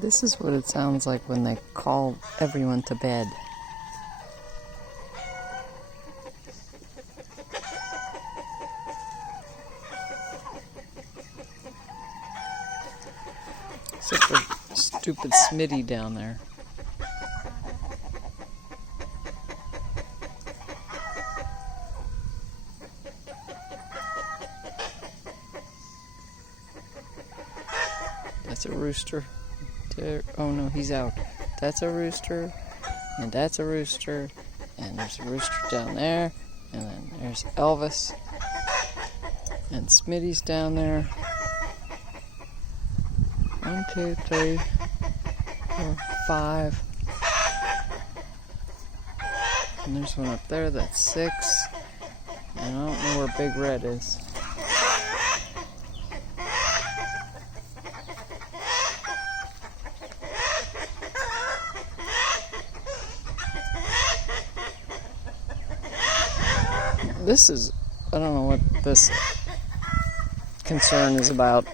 This is what it sounds like when they call everyone to bed. Except for stupid Smitty down there. That's a rooster. Oh no, he's out. That's a rooster, and that's a rooster, and there's a rooster down there, and then there's Elvis, and Smitty's down there. 1, 2, 3, 4, 5. And there's one up there that's 6. And I don't know where Big Red is. This is, I don't know what this concern is about.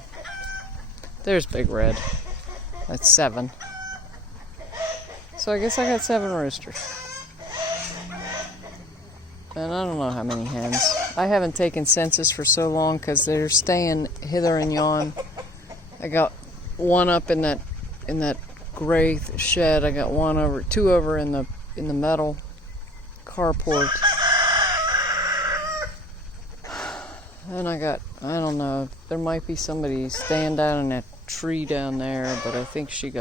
There's Big Red. That's 7. So I guess I got 7 roosters. And I don't know how many hens. I haven't taken census for so long because they're staying hither and yon. I got one up in that gray shed. I got 2 over in the metal carport. And I don't know, there might be somebody staying down in that tree down there, but I think she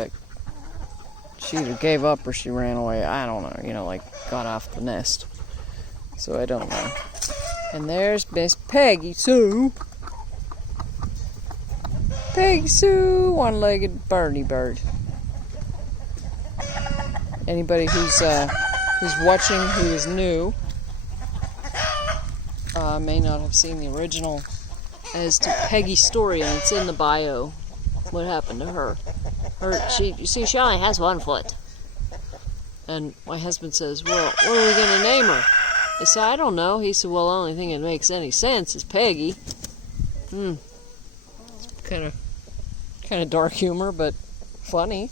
either gave up or she ran away. I don't know, like got off the nest. So I don't know. And there's Miss Peggy Sue. Peggy Sue, one-legged birdie bird. Anybody who's watching who is new may not have seen the original as to Peggy's story, and it's in the bio. What happened to her? You see, she only has 1 foot. And my husband says, "Well, what are we going to name her?" I said, "I don't know." He said, "Well, the only thing that makes any sense is Peggy." It's kind of dark humor, but funny.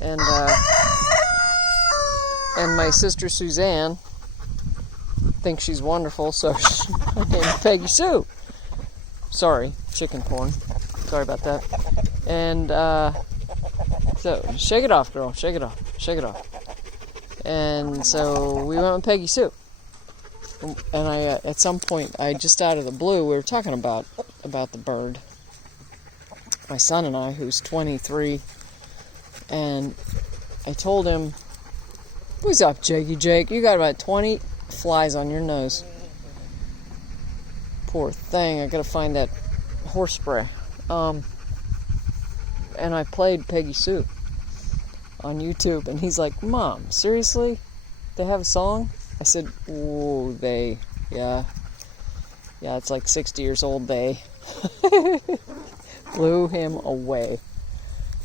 And my sister Suzanne thinks she's wonderful, so I named her Peggy Sue. Sorry, chicken corn. Sorry about that. And so, shake it off, girl. Shake it off. Shake it off. And so we went with Peggy Sue. And at some point, just out of the blue, we were talking about the bird. My son and I, who's 23, and I told him, "What's up, Jakey Jake? You got about 20 flies on your nose." Poor thing, I gotta find that horse spray. And I played Peggy Sue on YouTube, and he's like, "Mom, seriously? They have a song?" I said, "Oh, yeah, it's like 60 years old, they." Blew him away.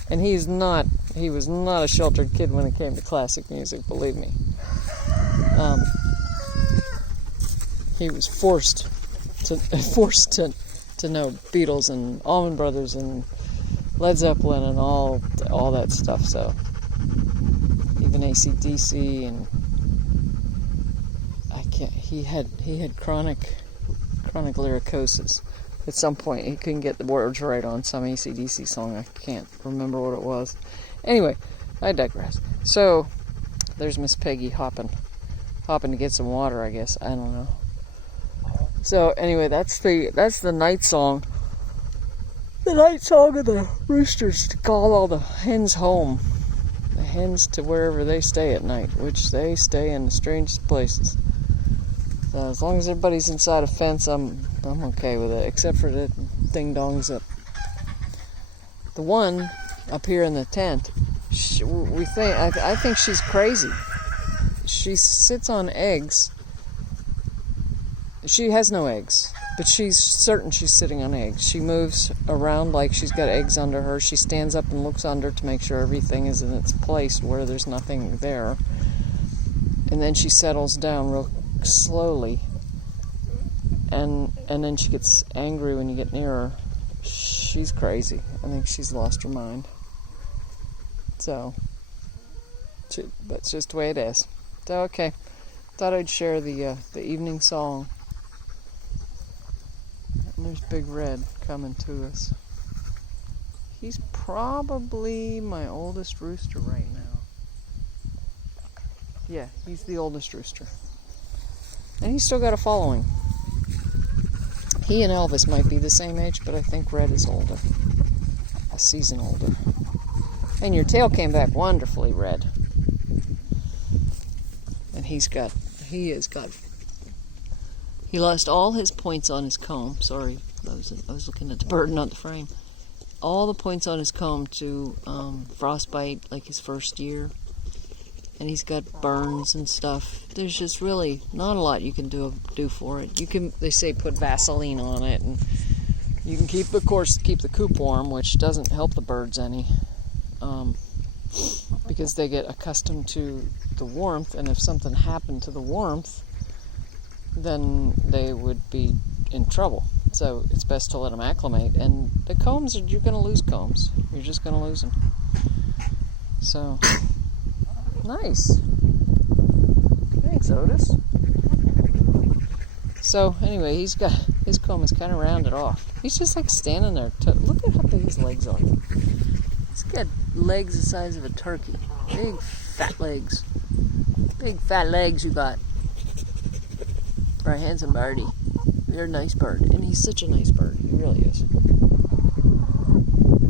And he was not a sheltered kid when it came to classic music, believe me. He was forced to know Beatles and Allman Brothers and Led Zeppelin and all that stuff. So even AC/DC, and he had chronic lyricosis. At some point he couldn't get the words right on some AC/DC song. I can't remember what it was. Anyway, I digress. So there's Miss Peggy hopping to get some water, I guess. I don't know. So anyway, that's the night song. The night song of the roosters to call all the hens home. The hens to wherever they stay at night, which they stay in the strangest places. So as long as everybody's inside a fence, I'm okay with it, except for the ding-dongs up. The one up here in the tent, I think she's crazy. She sits on eggs. She has no eggs, but she's certain she's sitting on eggs. She moves around like she's got eggs under her. She stands up and looks under to make sure everything is in its place where there's nothing there. And then she settles down real slowly. And then she gets angry when you get near her. She's crazy. I think she's lost her mind. So, that's just the way it is. So, okay. Thought I'd share the evening song. And there's Big Red coming to us. He's probably my oldest rooster right now. Yeah, he's the oldest rooster. And he's still got a following. He and Elvis might be the same age, but I think Red is older. A season older. And your tail came back wonderfully, Red. And he lost all his points on his comb. Sorry, I was looking at the bird, not the frame. All the points on his comb to frostbite, like his first year. And he's got burns and stuff. There's just really not a lot you can do for it. They say put Vaseline on it, and you can keep the coop warm, which doesn't help the birds any, because they get accustomed to the warmth. And if something happened to the warmth, then they would be in trouble. So it's best to let them acclimate. And the combs, you're going to lose combs. You're just going to lose them. So. Nice. Thanks, Otis. So, anyway, he's got his comb is kind of rounded off. He's just like standing there. Look at how big his legs are. He's got legs the size of a turkey. Big, fat legs. Big, fat legs you got. For a handsome birdie. You're a nice bird. And he's such a nice bird. He really is.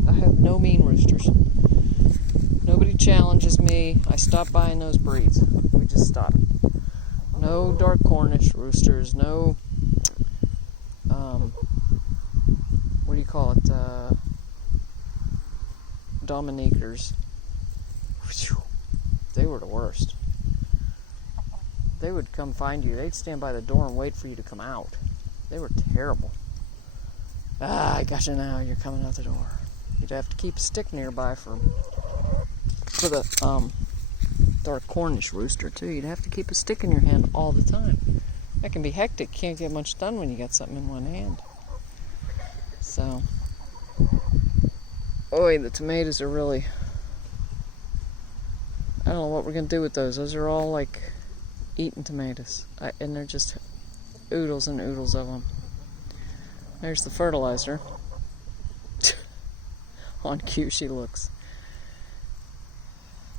I have no mean roosters. Nobody challenges me. I stop buying those breeds. We just stop. No dark Cornish roosters. No, what do you call it? Dominicers. They were the worst. They would come find you. They'd stand by the door and wait for you to come out. They were terrible. I got you now. You're coming out the door. You'd have to keep a stick nearby for the dark Cornish rooster too. You'd have to keep a stick in your hand all the time. That can be hectic. Can't get much done when you got something in one hand. So, the tomatoes are really, I don't know what we're gonna do with those. Those are all like eaten tomatoes, and they're just oodles and oodles of them. There's the fertilizer. On cue she looks.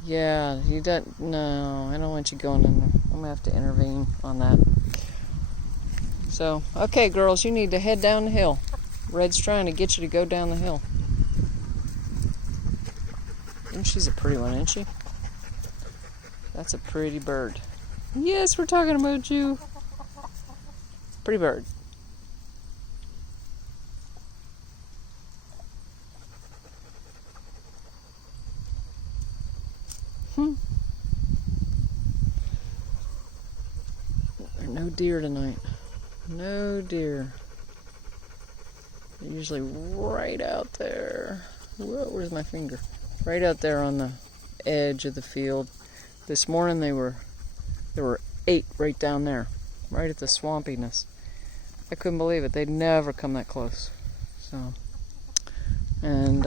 Yeah, I don't want you going in there. I'm going to have to intervene on that. So, okay, girls, you need to head down the hill. Red's trying to get you to go down the hill. And she's a pretty one, isn't she? That's a pretty bird. Yes, we're talking about you. Pretty bird. There are no deer tonight. No deer. They're usually right out there. Whoa, where's my finger? Right out there on the edge of the field. This morning there were 8 right down there, right at the swampiness. I couldn't believe it. They'd never come that close. So, and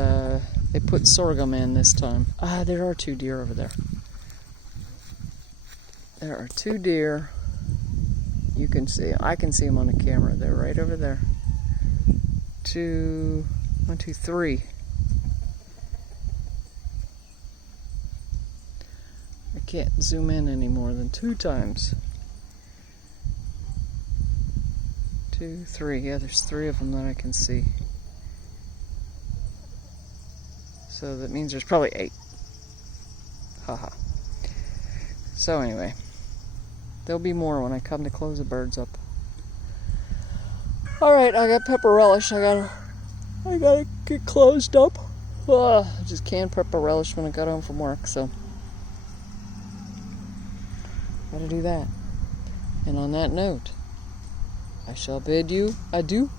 they put sorghum in this time. There are 2 deer over there. There are 2 deer. You can see, I can see them on the camera. They're right over there. 1, 2, 3. I can't zoom in any more than 2 times. 2, 3. Yeah, there's 3 of them that I can see. So that means there's probably 8. Haha. So anyway, there'll be more when I come to close the birds up. Alright, I got pepper relish. I gotta get closed up. I just canned pepper relish when I got home from work, so gotta do that. And on that note, I shall bid you adieu.